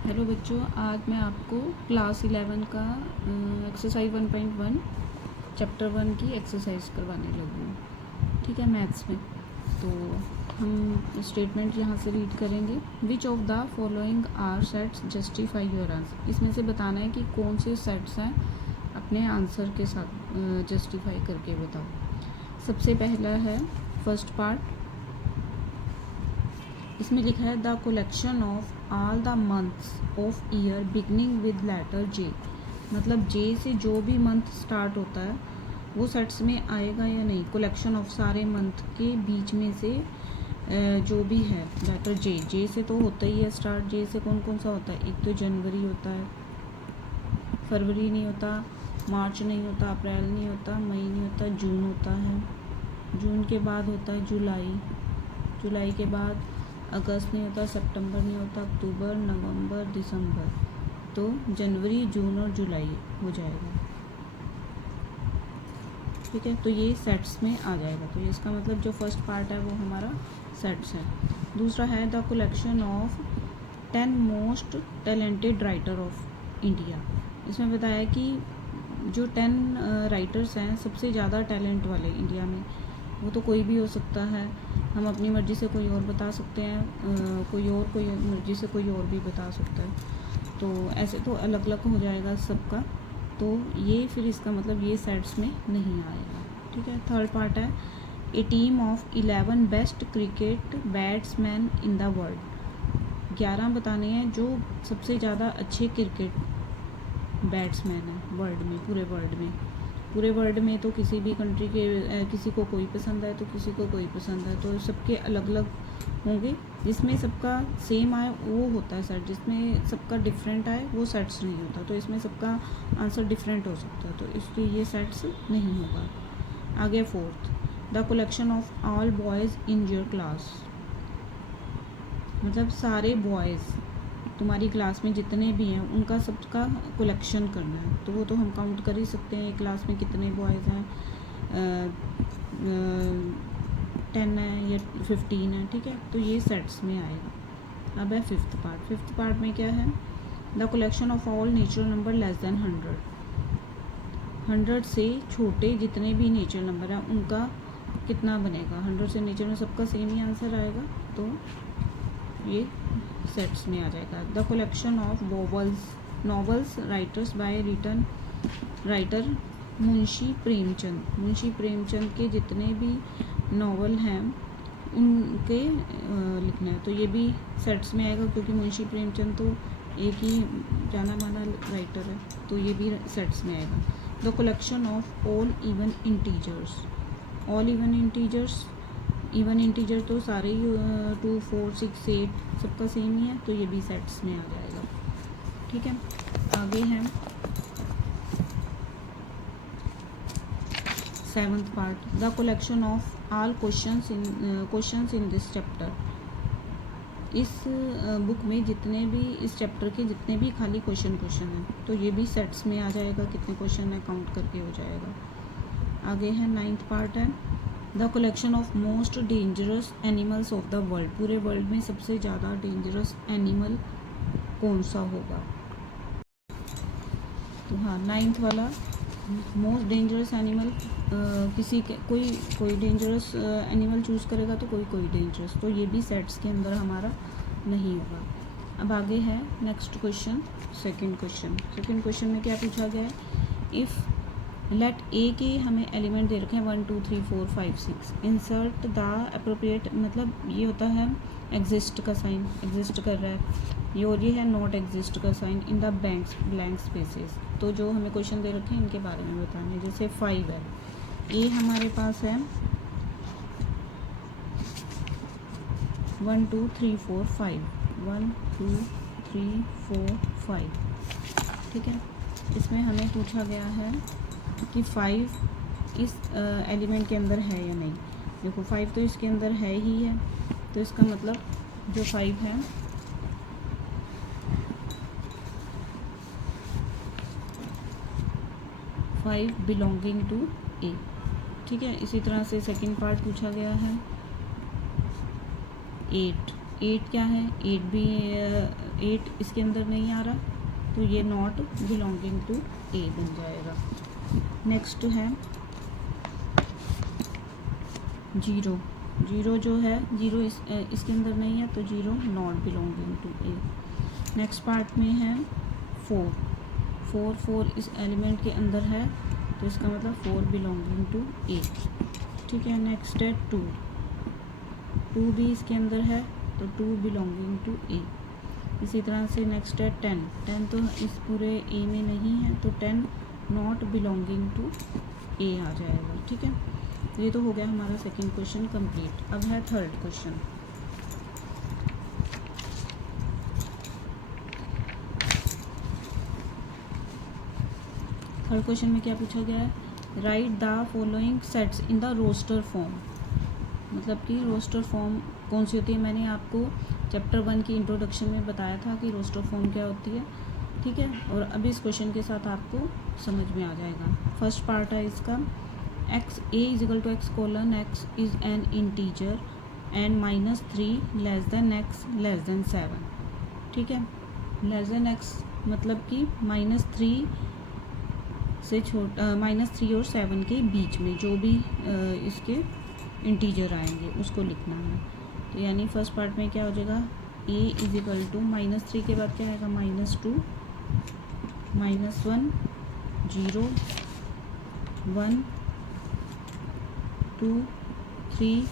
Hello बच्चों, आज मैं आपको क्लास 11 का एक्सरसाइज 1.1 चैप्टर 1 की एक्सरसाइज करवाने लगी हूँ। ठीक है, मैथ्स में। तो हम स्टेटमेंट यहाँ से रीड करेंगे। Which of the following are sets justify your answer. इसमें से बताना है कि कौन से सेट्स हैं, अपने आंसर के साथ जस्टिफाई करके बताओ। सबसे पहला है फर्स्ट पार्ट। इसमें लिखा है the collection of all the months of year beginning with letter J. मतलब जे से जो भी मंथ स्टार्ट होता है वो सेट्स में आएगा या नहीं। कलेक्शन ऑफ सारे मंथ के बीच में से जो भी है लेटर जे। जे से तो होता ही है स्टार्ट। जे से कौन कौन सा होता है? एक तो जनवरी होता है, फरवरी नहीं होता, मार्च नहीं होता, अप्रैल नहीं होता, मई नहीं होता, जून होता है। जून के बाद होता है जुलाई, जुलाई के बाद अगस्त नहीं होता, सितंबर नहीं होता, अक्टूबर, नवंबर, दिसंबर। तो जनवरी, जून और जुलाई हो जाएगा। ठीक है, तो ये सेट्स में आ जाएगा। तो इसका मतलब जो फर्स्ट पार्ट है वो हमारा सेट्स है। दूसरा है the collection of 10 most talented writer of India. इसमें बताया कि जो 10 राइटर्स हैं सबसे ज़्यादा टैलेंट वाले इंडिया में। वो तो कोई भी हो सकता है, हम अपनी मर्ज़ी से कोई और बता सकते हैं, कोई मर्ज़ी से कोई और भी बता सकता है। तो ऐसे तो अलग अलग हो जाएगा सबका। तो ये फिर इसका मतलब ये सेट्स में नहीं आएगा। ठीक है, थर्ड पार्ट है a team of 11 best cricket batsman in the world. 11 बताने हैं जो सबसे ज़्यादा अच्छे क्रिकेट बैट्समैन हैं वर्ल्ड में, पूरे वर्ल्ड में। पूरे वर्ल्ड में तो किसी भी कंट्री के किसी को कोई पसंद है तो किसी को कोई पसंद है, तो सबके अलग अलग होंगे। जिसमें सबका सेम आए वो होता है सेट, जिसमें सबका डिफरेंट आए वो सेट्स नहीं होता। तो इसमें सबका आंसर डिफरेंट हो सकता है, तो इसलिए ये सेट्स नहीं होगा। आगे fourth, the collection of all boys in your class. मतलब सारे बॉयज़ तुम्हारी क्लास में जितने भी हैं उनका सबका कलेक्शन करना है। तो वो तो हम काउंट कर ही सकते हैं, एक क्लास में कितने बॉयज़ हैं, 10 है या 15 है। ठीक है, तो ये सेट्स में आएगा। अब है फिफ्थ पार्ट। फिफ्थ पार्ट में क्या है? The collection of all natural number less than 100। 100 से छोटे जितने भी नेचुरल नंबर हैं उनका कितना बनेगा। 100 से नीचे में सबका सेम ही आंसर आएगा, तो ये सेट्स में आ जाएगा। The collection of novels writers by written writer Munshi Premchand. Munshi Premchand के जितने भी नॉवल हैं उनके लिखना है, तो ये भी सेट्स में आएगा, क्योंकि मुंशी प्रेमचंद तो एक ही जाना माना राइटर है, तो ये भी सेट्स में आएगा। The collection of all even integers. All even integers, even integer तो सारे ही 2, 4, 6, 8 सबका सेम ही है, तो ये भी सेट्स में आ जाएगा। ठीक है, आगे है seventh part. The collection of all questions in this chapter. इस बुक में जितने भी, इस चैप्टर के जितने भी खाली क्वेश्चन हैं, तो ये भी सेट्स में आ जाएगा। कितने क्वेश्चन है काउंट करके हो जाएगा। आगे है नाइन्थ पार्ट है the collection of most dangerous animals of the world. पूरे वर्ल्ड में सबसे ज़्यादा डेंजरस एनिमल कौन सा होगा? तो हाँ, नाइन्थ वाला मोस्ट डेंजरस एनिमल, किसी के कोई डेंजरस एनिमल चूज़ करेगा तो कोई डेंजरस, तो ये भी सेट्स के अंदर हमारा नहीं होगा। अब आगे है नेक्स्ट क्वेश्चन, सेकंड क्वेश्चन में क्या पूछा गया है? इफ़ लेट ए के हमें एलिमेंट दे रखे हैं 1, 2, 3, 4, 5, 6। इंसर्ट द अप्रोप्रिएट, मतलब ये होता है एग्जिस्ट का साइन, एग्जिस्ट कर रहा है। और ये है नॉट एग्जिस्ट का sign in the blank spaces. तो जो हमें क्वेश्चन दे रखे हैं इनके बारे में बताने। जैसे 5 है, ए हमारे पास है 1, 2, 3, 4, 5, 1, 2, 3, 4, 5। ठीक है, इसमें हमें पूछा गया है कि 5 इस एलिमेंट के अंदर है या नहीं। देखो 5 तो इसके अंदर है ही है, तो इसका मतलब जो 5 है बिलोंगिंग टू ए। ठीक है, इसी तरह से सेकंड पार्ट पूछा गया है 8। 8 क्या है, 8 भी 8 इसके अंदर नहीं आ रहा, तो ये नॉट बिलोंगिंग टू ए बन जाएगा। नेक्स्ट है 0, 0 जो है 0 इसके अंदर नहीं है, तो 0 not belonging to A. Next part में है 4, 4 इस एलिमेंट के अंदर है, तो इसका मतलब 4 बिलोंगिंग टू ए। ठीक है। नेक्स्ट है 2, 2 भी इसके अंदर है, तो 2 बिलोंगिंग टू ए। इसी तरह से नेक्स्ट है 10, 10 तो इस पूरे ए में नहीं है, तो 10 नॉट बिलोंगिंग टू ए आ जाएगा। ठीक है। तो ये तो हो गया हमारा सेकंड क्वेश्चन कंप्लीट। अब है थर्ड क्वेश्चन। थर्ड क्वेश्चन में क्या पूछा गया है, write the following sets in the roster form. मतलब कि रोस्टर फॉर्म कौन सी होती है, मैंने आपको चैप्टर 1 की इंट्रोडक्शन में बताया था कि रोस्टर फॉर्म क्या होती है। ठीक है। और अभी इस क्वेश्चन के साथ आपको समझ में आ जाएगा। फर्स्ट पार्ट है इसका, x A is equal to x colon x is an integer and -3 less than x less than 7। ठीक है। लेस देन एक्स मतलब कि -3 से छोटा, -3 और 7 के बीच में जो भी इसके इंटीजर आएंगे उसको लिखना है। तो यानी फर्स्ट पार्ट में क्या हो जाएगा, a इज इक्वल टू -3 के बाद क्या आएगा, -2 -1 0 1 2 3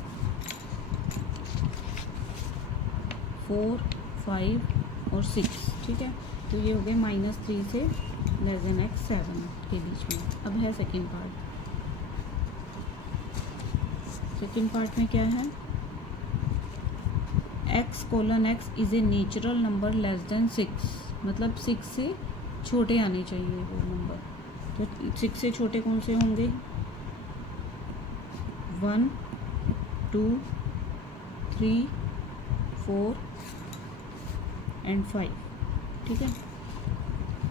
4 5 और 6। ठीक है। तो ये हो गए -3 से लेस देन एक्स 7 के बीच में। अब है सेकेंड पार्ट। सेकेंड पार्ट में क्या है, x colon x is a natural number less than 6, मतलब 6 से छोटे आने चाहिए वो नंबर। तो 6 से छोटे कौन से होंगे, 1 2 3 4 एंड 5। ठीक है।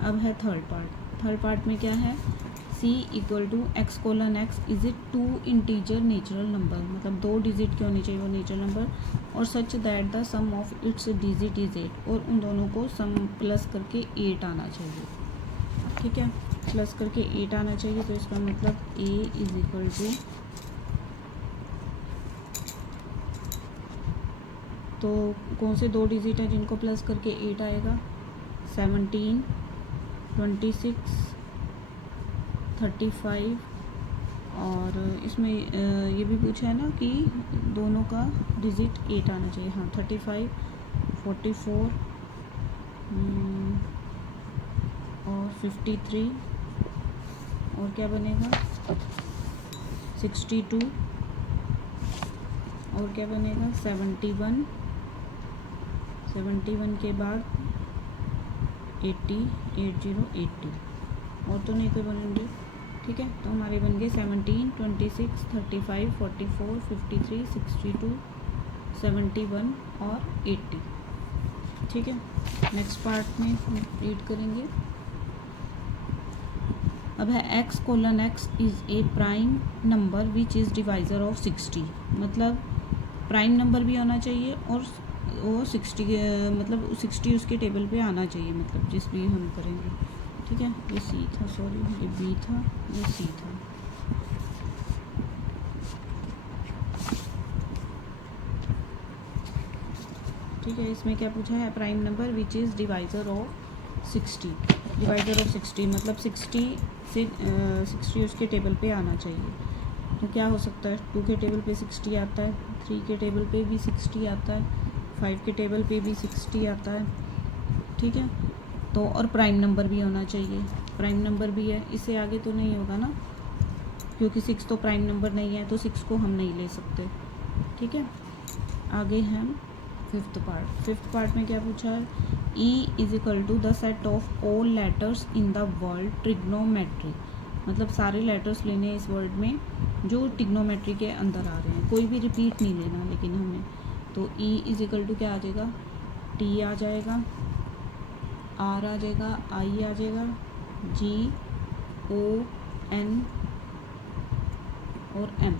अब है थर्ड पार्ट। थर्ड पार्ट में क्या है, c equal to x colon x is a 2 integer natural number, मतलब 2 डिजिट के होने चाहिए वो नेचुरल नंबर, और such that the sum of its digit is 8, और उन दोनों को सम प्लस करके 8 आना चाहिए। ठीक है। प्लस करके 8 आना चाहिए, तो इसका मतलब a इज इक्वल टू, तो कौन से 2 डिजिट हैं जिनको प्लस करके 8 आएगा, 17 26 35, और इसमें ये भी पूछा है ना कि दोनों का डिजिट 8 आना चाहिए। हाँ, 35 44 और 53, और क्या बनेगा 62, और क्या बनेगा 71 के बाद 80 80, और तो नहीं कोई बनेंगे। ठीक है। तो हमारे बन गए 17 26 35 44 53 62 71 और 80। ठीक है। नेक्स्ट पार्ट में रीड करेंगे। अब है x colon x is a prime number which is divisor of 60, मतलब प्राइम नंबर भी आना चाहिए और वो 60 मतलब 60 उसके टेबल पे आना चाहिए, मतलब जिस भी हम करेंगे। ठीक है। ये सी था, सॉरी ये बी था, ये सी था। ठीक है। इसमें क्या पूछा है, prime number which is divisor of 60, divisor of 60 मतलब 60 से 60 उसके टेबल पे आना चाहिए। तो क्या हो सकता है, 2 के टेबल पे 60 आता है, 3 के टेबल पे भी 60 आता है, 5 के टेबल पे भी 60 आता है। ठीक है। तो और प्राइम नंबर भी होना चाहिए, प्राइम नंबर भी है, इससे आगे तो नहीं होगा ना, क्योंकि 6 तो प्राइम नंबर नहीं है, तो 6 को हम नहीं ले सकते। ठीक है। आगे हम फिफ्थ पार्ट। फिफ्थ पार्ट में क्या पूछा है, E is equal to the set of all letters in the world trigonometry, मतलब सारे लेटर्स लेने इस वर्ड में जो ट्रिग्नोमेट्री के अंदर आ रहे हैं, कोई भी रिपीट नहीं लेना लेकिन हमें। तो ई इज इक्वल टू क्या आ जाएगा, टी आ जाएगा, आर आ जाएगा, आई आ जाएगा, जी ओ एन और एम,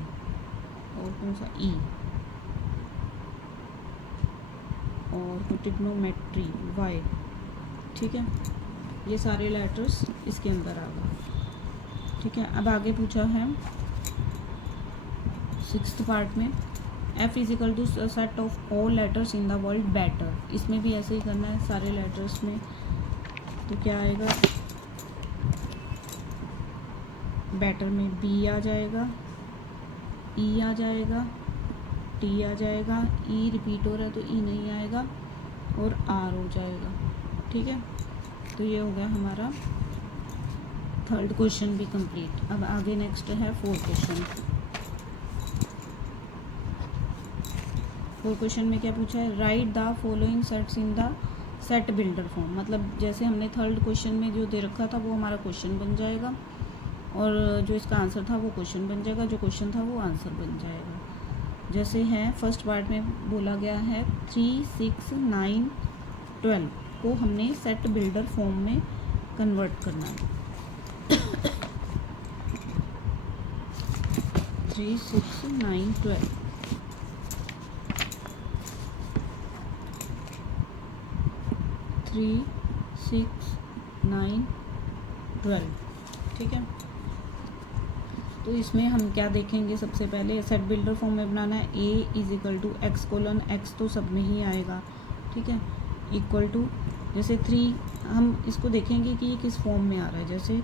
और कौन सा ई, और ट्रिग्नोमेट्री वाई, ठीक है। ये सारे लेटर्स इसके अंदर आ गए, ठीक है। अब आगे पूछा है 6th पार्ट में F is equal to set of all letters in the world better. इसमें भी ऐसे ही करना है सारे लेटर्स में। तो क्या आएगा, बेटर में B आ जाएगा, E आ जाएगा, T आ जाएगा, E रिपीट हो रहा है तो E नहीं आएगा, और R हो जाएगा, ठीक है। तो ये हो गया हमारा 3rd क्वेश्चन भी कंप्लीट। अब आगे नेक्स्ट है 4th क्वेश्चन। 4th क्वेश्चन में क्या पूछा है, write the following sets in the set builder form. मतलब जैसे हमने 3rd क्वेश्चन में जो दे रखा था वो हमारा क्वेश्चन बन जाएगा, और जो इसका आंसर था वो क्वेश्चन बन जाएगा, जो क्वेश्चन था वो आंसर बन जाएगा। जैसे है फर्स्ट पार्ट में बोला गया है 3, 6, 9, 12 को हमने सेट बिल्डर फॉर्म में कन्वर्ट करना है। 3, 6, 9, 12 3, 6, 9, 12, ठीक है। तो इसमें हम क्या देखेंगे, सबसे पहले सेट बिल्डर फॉर्म में बनाना है। A is equal to x colon x, तो सब में ही आएगा, ठीक है। इक्वल टू जैसे 3, हम इसको देखेंगे कि ये किस फॉर्म में आ रहा है। जैसे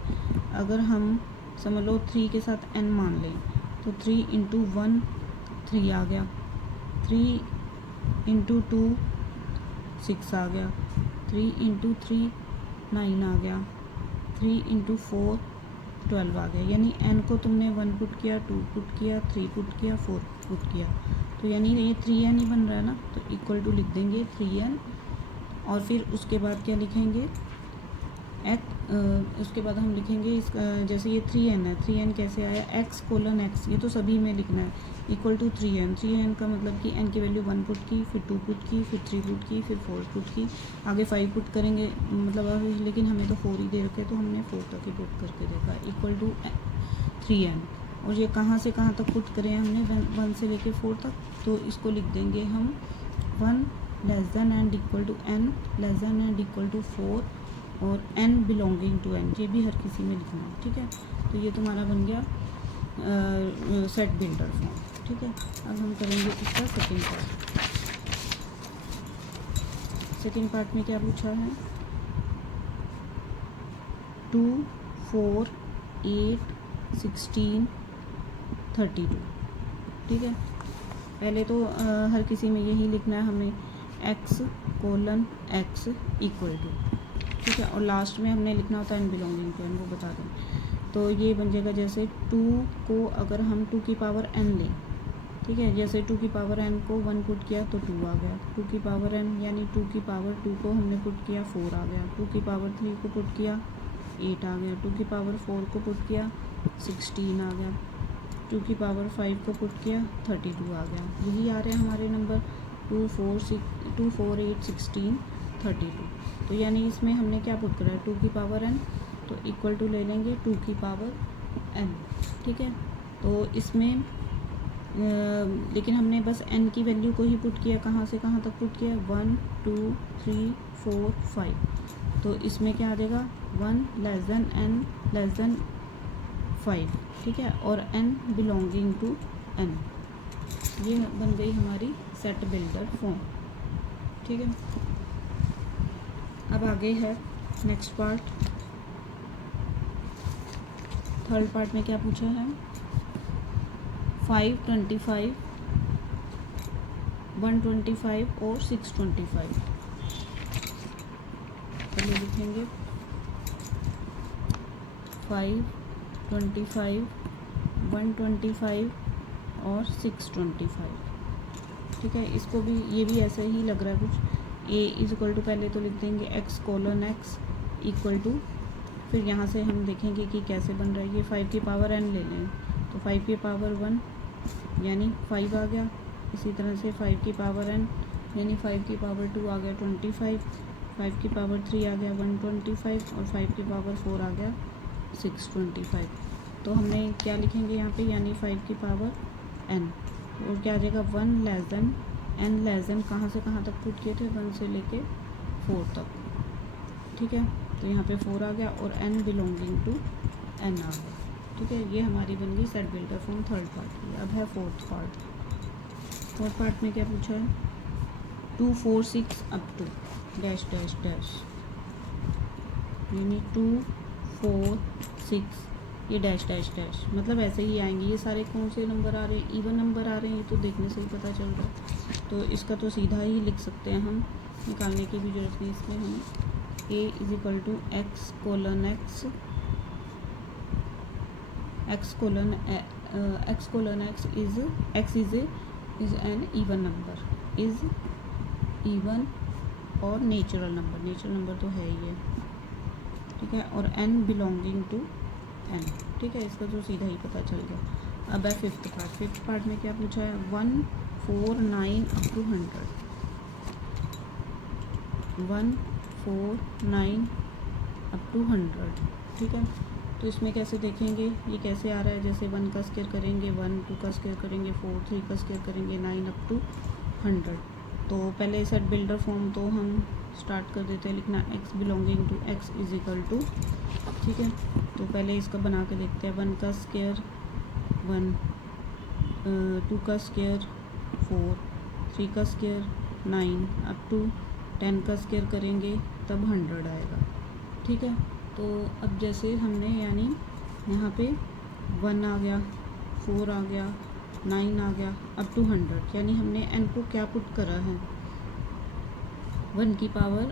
अगर हम समझ लो 3 के साथ n मान लें तो 3 × 1 3 आ गया, 3 × 2 6 आ गया, 3 × 3 9 आ गया, 3 × 4 12 आ गया। यानी n को तुमने 1 पुट किया, 2 पुट किया, 3 पुट किया, 4 पुट किया, तो यानी ये 3n ही बन रहा है ना। तो इक्वल टू लिख देंगे 3n, और फिर उसके बाद क्या लिखेंगे, उसके बाद हम लिखेंगे जैसे ये 3n है, 3n कैसे आया, x कोलन x, ये तो सभी में लिखना है। इक्वल टू 3n, 3n का मतलब कि n की वैल्यू 1 पुट की, फिर 2 पुट की, फिर 3 पुट की, फिर 4 पुट की, आगे 5 पुट करेंगे, मतलब लेकिन हमें तो 4 ही दे रखे तो हमने 4 तक ही पुट करके देखा। इक्वल टू 3n, और ये कहाँ से कहाँ तक पुट करें हमने, 1 से लेके 4 तक, तो इसको लिख देंगे हम 1 less than and equal to n less than and equal to 4, और n बिलोंगिंग टू n, ये भी हर किसी में लिखना है, ठीक है। तो ये तुम्हारा बन गया सेट बिल्डर फॉर्म, ठीक है। अब हम करेंगे इसका सेकेंड पार्ट। सेकेंड पार्ट में क्या पूछा है, 2, 4, 8, 16, 32, ठीक है। पहले तो हर किसी में यही लिखना है हमें, x colon x equal to, ठीक है। और लास्ट में हमने लिखना होता है n बिलोंगिंग टू n, वो बता दें। तो ये बन जाएगा जैसे 2 को अगर हम 2 की पावर n लें, ठीक है, जैसे 2 की पावर n को 1 पुट किया तो 2 आ गया, 2 की पावर n यानी 2 की पावर 2 को हमने पुट किया 4 आ गया, 2 की पावर 3 को पुट किया 8 आ गया, 2 की पावर 4 को पुट किया 16 आ गया, 2 की पावर 5 को पुट किया 32 आ गया। यही आ रहे हैं हमारे नंबर 2, 4, 8, 16, 32। तो यानी इसमें हमने क्या पुट करा है, 2 की पावर n, तो इक्वल टू ले लेंगे 2 की पावर n, ठीक है। तो इसमें लेकिन हमने बस n की वैल्यू को ही पुट किया, कहाँ से कहाँ तक पुट किया, 1, 2, 3, 4, 5। तो इसमें क्या आ जाएगा, 1 less then n less then 5, ठीक है, और n बिलोंगिंग टू n। ये बन गई हमारी सेट बिल्डर फॉर्म, ठीक है। अब आगे है नेक्स्ट पार्ट। थर्ड पार्ट में क्या पूछा है, 5, 25, 125 और 625। पहले लिखेंगे 5, 25, 125 और 625, ठीक है। इसको भी, ये भी ऐसे ही लग रहा है कुछ। a इज इक्वल टू, पहले तो लिख देंगे x colon x equal to, फिर यहाँ से हम देखेंगे कि कैसे बन रहा है। ये 5 की पावर n ले लें तो 5 की पावर 1 यानी 5 आ गया। इसी तरह से 5 की पावर n यानी 5 की पावर 2 आ गया 25, 5 की पावर 3 आ गया 125, और 5 की पावर 4 आ गया 625। तो हमने क्या लिखेंगे यहाँ पे, यानी 5 की पावर n, और क्या आ जाएगा 1 less than N less than कहाँ से कहाँ तक पुट किए थे, 1 से लेके 4 तक, ठीक है। तो यहाँ पे 4 आ गया और एन बिलोंगिंग टू एन आ गया, ठीक है। ये हमारी बन गई set builder form third part की। अब है फोर्थ पार्ट। फोर्थ पार्ट में क्या पूछा है, 2 4 6 up to dash dash dash, यानी 2 4 6 ये डैश डैश डैश, मतलब ऐसे ही आएंगे। ये सारे कौन से नंबर आ रहे हैं, इवन नंबर आ रहे हैं, ये तो देखने से ही पता चल रहा है। तो इसका तो सीधा ही लिख सकते हैं हम, निकालने की भी जरूरत नहीं। इसमें हम a is equal to x colon x, x colon x is x is an even number, is even और नेचुरल नंबर तो है ही है, ठीक है। और n बिलोंगिंग टू n, ठीक है। इसका तो सीधा ही पता चल गया। अब है फिफ्थ पार्ट। फिफ्थ पार्ट में क्या पूछा है, 1 4 9 अप टू 100, 1 4 9 अप टू 100, ठीक है। तो इसमें कैसे देखेंगे, ये कैसे आ रहा है, जैसे 1 का स्क्वायर करेंगे 1, 2 का स्क्वायर करेंगे 4, 3 का स्क्वायर करेंगे 9 अप टू 100। तो पहले सेट बिल्डर फॉर्म तो हम स्टार्ट कर देते हैं लिखना, x belonging to x is equal to, ठीक है। तो पहले इसका बना के देखते हैं, 1 का स्क्वायर 1, 2 का स्क्वायर 4, 3 का स्क्वायर 9 अप टू 10 का स्क्वायर करेंगे तब 100 आएगा, ठीक है। तो अब जैसे हमने यानी यहाँ पे 1 आ गया, 4 आ गया, 9 आ गया अप टू 100, यानी हमने n को क्या पुट करा है, 1 की पावर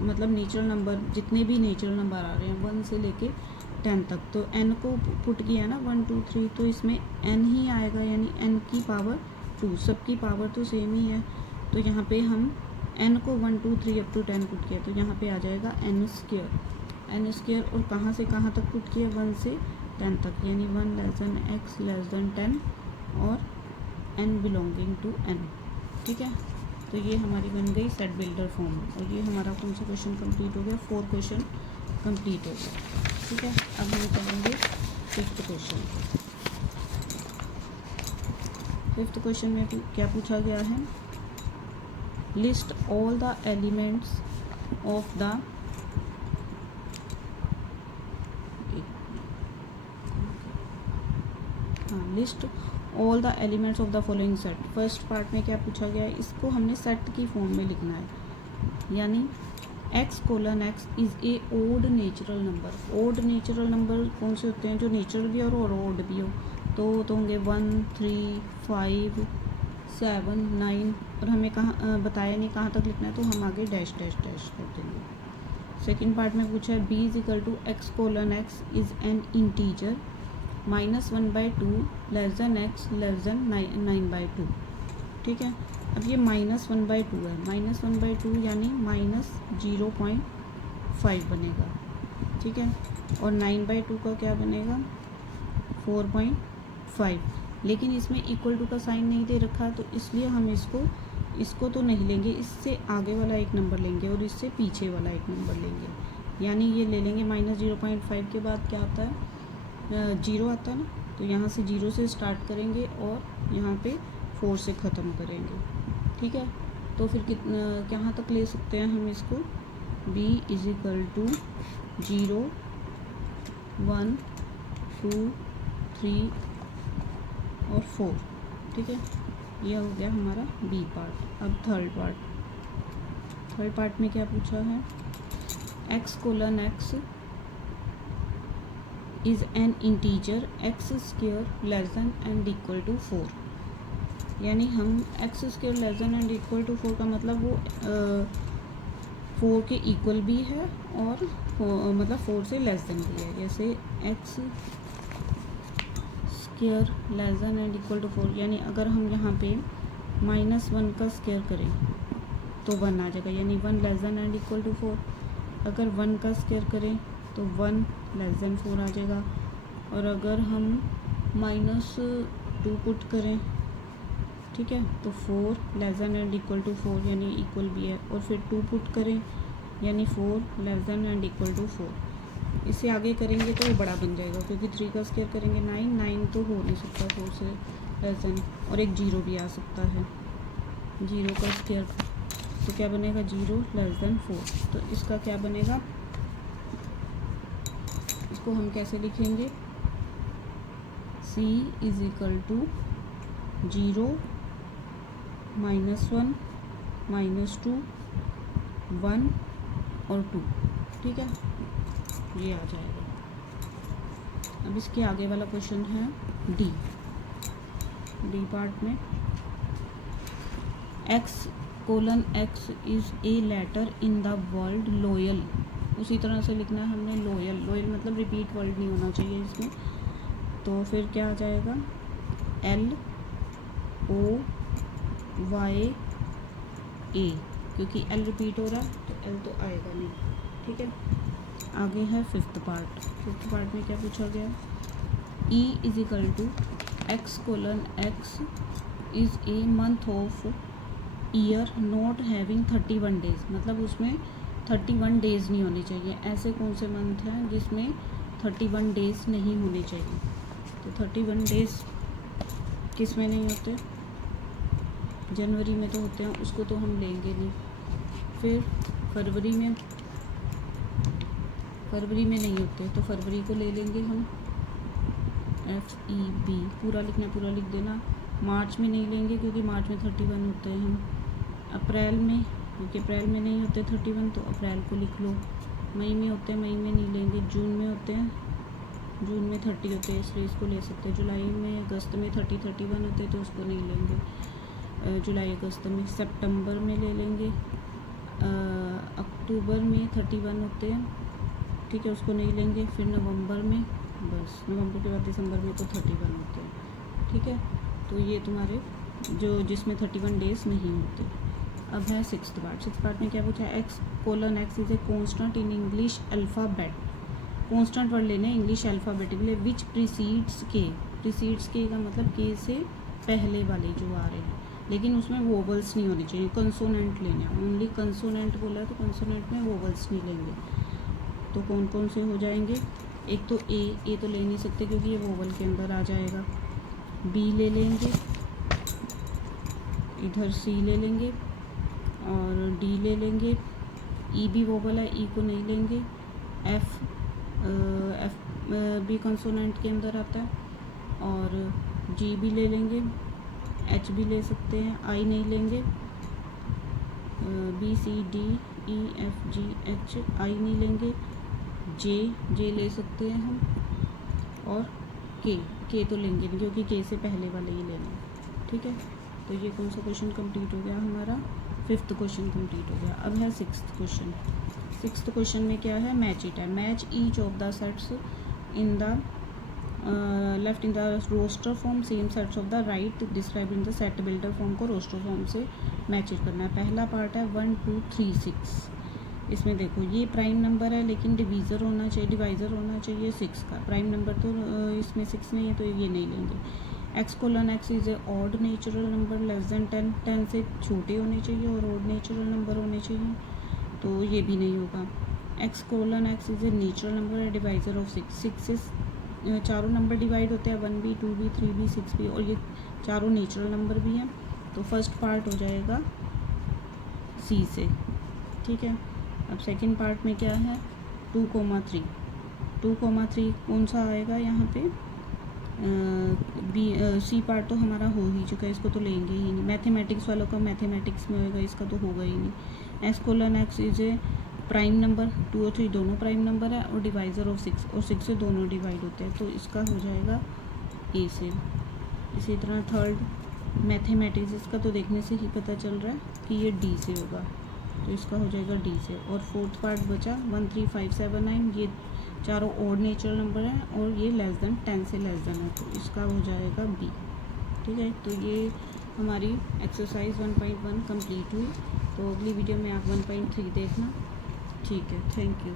मतलब नेचुरल नंबर, जितने भी नेचुरल नंबर आ रहे हैं 1 से लेके 10 तक, तो n को पुट किया ना 1 2 3, तो इसमें n ही आएगा, यानी n की पावर 2, सबकी पावर तो सेम ही है। तो यहाँ पे हम n को 1 2 3 अप टू 10 पुट किया, तो यहाँ पे आ जाएगा n स्क्वायर, और कहाँ से कहाँ तक पुट किया, 1 से 10 तक, यानी 1 less then x less than 10 और n बिलोंगिंग टू n, ठीक है। तो ये हमारी बन गई सेट बिल्डर फॉर्म, और ये हमारा कौन सा क्वेश्चन कंप्लीट हो गया, 4 क्वेश्चन कंप्लीट हो गया, ठीक है। अब हम करेंगे फिफ्थ क्वेश्चन। फिफ्थ क्वेश्चन में क्या पूछा गया है, list all the elements of the, list all the elements of the following set. First part में क्या पूछा गया है, इसको हमने सेट की फॉर्म में लिखना है, यानी x colon x is a odd natural number. Odd natural number कौन से होते हैं, जो नेचुरल भी हो और ओड भी हो, तो होंगे 1 3 5 7 9, और हमें कहाँ बताया नहीं कहाँ तक लिखना है, तो हम आगे डैश डैश डैश कर देंगे। सेकेंड पार्ट में पूछा है b is equal to x colon x is an integer -1/2 less than x less than 9/2, ठीक है। अब ये -1/2 है, -1/2 यानी -0.5 बनेगा, ठीक है। और 9/2 का क्या बनेगा, 4.5, लेकिन इसमें इक्वल टू का साइन नहीं दे रखा, तो इसलिए हम इसको तो नहीं लेंगे, इससे आगे वाला एक नंबर लेंगे और इससे पीछे वाला एक नंबर लेंगे, यानी ये ले लेंगे -0.5 के बाद क्या आता है, 0 आता है ना, तो यहाँ से 0 से स्टार्ट करेंगे और यहाँ पे 4 से ख़त्म करेंगे, ठीक है। तो फिर कितना कहाँ तक ले सकते हैं हम इसको, b इज इक्वल टू 0 1 2 3 और 4, ठीक है। यह हो गया हमारा b पार्ट। अब थर्ड पार्ट में क्या पूछा है, x colon x is an integer x square less than and equal to 4, यानी हम x square less than and equal to 4 का मतलब वो 4 के इक्वल भी है और मतलब 4 से लेस देन भी है। जैसे x square less than and equal to 4, यानी अगर हम यहाँ पे -1 का स्क्वायर करें तो 1 आ जाएगा, यानी 1 less than and equal to 4। अगर 1 का स्क्वायर करें तो 1 लेस देन 4 आ जाएगा, और अगर हम -2 पुट करें, ठीक है, तो 4 less than and equal to 4 यानी इक्वल भी है, और फिर 2 पुट करें यानी 4 less than and equal to 4। इससे आगे करेंगे तो वो बड़ा बन जाएगा, क्योंकि 3 का स्क्वायर करेंगे 9 तो हो नहीं सकता 4 से लेस देन, और एक 0 भी आ सकता है, 0 का स्क्वायर, तो क्या बनेगा 0 लेस देन 4। तो इसका क्या बनेगा, इसको हम कैसे लिखेंगे, c इज इक्वल टू 0 -1 -2 1 और 2, ठीक है, ये आ जाएगा। अब इसके आगे वाला क्वेश्चन है डी पार्ट में, x:x is a letter in the word loyal. उसी तरह से लिखना है हमने, लॉयल मतलब रिपीट वर्ड नहीं होना चाहिए इसमें। तो फिर क्या आ जाएगा, LOYA, क्योंकि L रिपीट हो रहा है तो L तो आएगा नहीं, ठीक है। आगे है फिफ्थ पार्ट में क्या पूछा गया, E is equal to x:x is a month of year not having 31 days, मतलब उसमें 31 डेज़ नहीं होने चाहिए। ऐसे कौन से मंथ हैं जिसमें 31 डेज़ नहीं होने चाहिए, तो 31 डेज़ किस में नहीं होते, जनवरी में तो होते हैं, उसको तो हम लेंगे नहीं। फिर फरवरी में नहीं होते, तो फरवरी को ले लेंगे हम, FEB पूरा लिख देना। मार्च में नहीं लेंगे क्योंकि मार्च में 31 होते हैं हम। अप्रैल में, क्योंकि अप्रैल में नहीं होते 31, तो अप्रैल को लिख लो। मई में होते हैं, मई में नहीं लेंगे। जून में होते हैं, जून में 30 होते हैं, इसलिए इसको ले सकते हैं। जुलाई में, अगस्त में 31 होते हैं, तो उसको नहीं लेंगे जुलाई अगस्त में। सितंबर में ले लेंगे, अक्टूबर में 31 होते हैं, ठीक है, उसको नहीं लेंगे। फिर नवंबर में, बस नवंबर के बाद दिसंबर में तो 31 होते हैं, ठीक है। तो ये तुम्हारे जो जिसमें 31 डेज़ नहीं होते। अब है सिक्स्थ पार्ट में क्या पूछा है, x:x is a constant in English alphabet. Constant word लेने इंग्लिश अल्फ़ाबेट के लिए, विच प्रीसीड्स के का मतलब के से पहले वाले जो आ रहे हैं, लेकिन उसमें वोवल्स नहीं होने चाहिए, कंसोनेंट लेने हैं। ओनली कंसोनेंट बोला है तो कंसोनेंट में वोवल्स नहीं लेंगे। तो कौन कौन से हो जाएंगे, एक तो ए तो ले नहीं सकते क्योंकि ये वोवल के अंदर आ जाएगा। बी ले लेंगे, इधर सी ले लेंगे और डी ले लेंगे। ई भी वोवल है, ई को नहीं लेंगे। एफ भी कंसोनेंट के अंदर आता है, और जी भी ले लेंगे, एच भी ले सकते हैं, आई नहीं लेंगे। B C D E F G H, I नहीं लेंगे। जे ले सकते हैं हम, और के तो लेंगे नहीं क्योंकि के से पहले वाले ही लेना है, ठीक है। तो ये कौन सा क्वेश्चन कंप्लीट हो गया हमारा, फिफ्थ क्वेश्चन कंप्लीट हो गया। अब है सिक्स्थ क्वेश्चन में क्या है, match each of the sets in the left in the roster form same sets of the right describing the set builder form को रोस्टर फॉर्म से मैच करना है। पहला पार्ट है 1 2 3 6। इसमें देखो ये प्राइम नंबर है लेकिन डिवाइज़र होना चाहिए 6 का। प्राइम नंबर तो इसमें 6 नहीं है तो ये नहीं लेंगे। x:x is A odd natural number less than 10 से छोटे होने चाहिए और ऑड नेचुरल नंबर होने चाहिए, तो ये भी नहीं होगा। x:x is a natural number है डिवाइज़र ऑफ 6 से चारों नंबर डिवाइड होते हैं, 1b 2b 3b 6b, और ये चारों नेचुरल नंबर भी हैं। तो फर्स्ट पार्ट हो जाएगा सी से, ठीक है। अब सेकंड पार्ट में क्या है, 2,3 कौन सा आएगा यहाँ पे, सी पार्ट तो हमारा हो ही चुका है, इसको तो लेंगे ही नहीं। मैथमेटिक्स वालों का मैथमेटिक्स में होएगा, इसका तो होगा ही नहीं। x:x is A prime number, 2 और 3 दोनों प्राइम नंबर है और डिवाइज़र ऑफ 6, और 6 से दोनों डिवाइड होते हैं, तो इसका हो जाएगा ए से। इसी तरह थर्ड मैथमेटिक्स, इसका तो देखने से ही पता चल रहा है कि ये डी से होगा, तो इसका हो जाएगा डी से। और फोर्थ पार्ट बचा 1 3 5 7 9, ये चारों ऑड नेचुरल नंबर हैं और ये लेस देन 10 से लेस देन है, तो इसका हो जाएगा बी, ठीक है। तो ये हमारी एक्सरसाइज 1.1 कंप्लीट हुई। तो अगली वीडियो में आप 1.3 देखना, ठीक है। Thank you.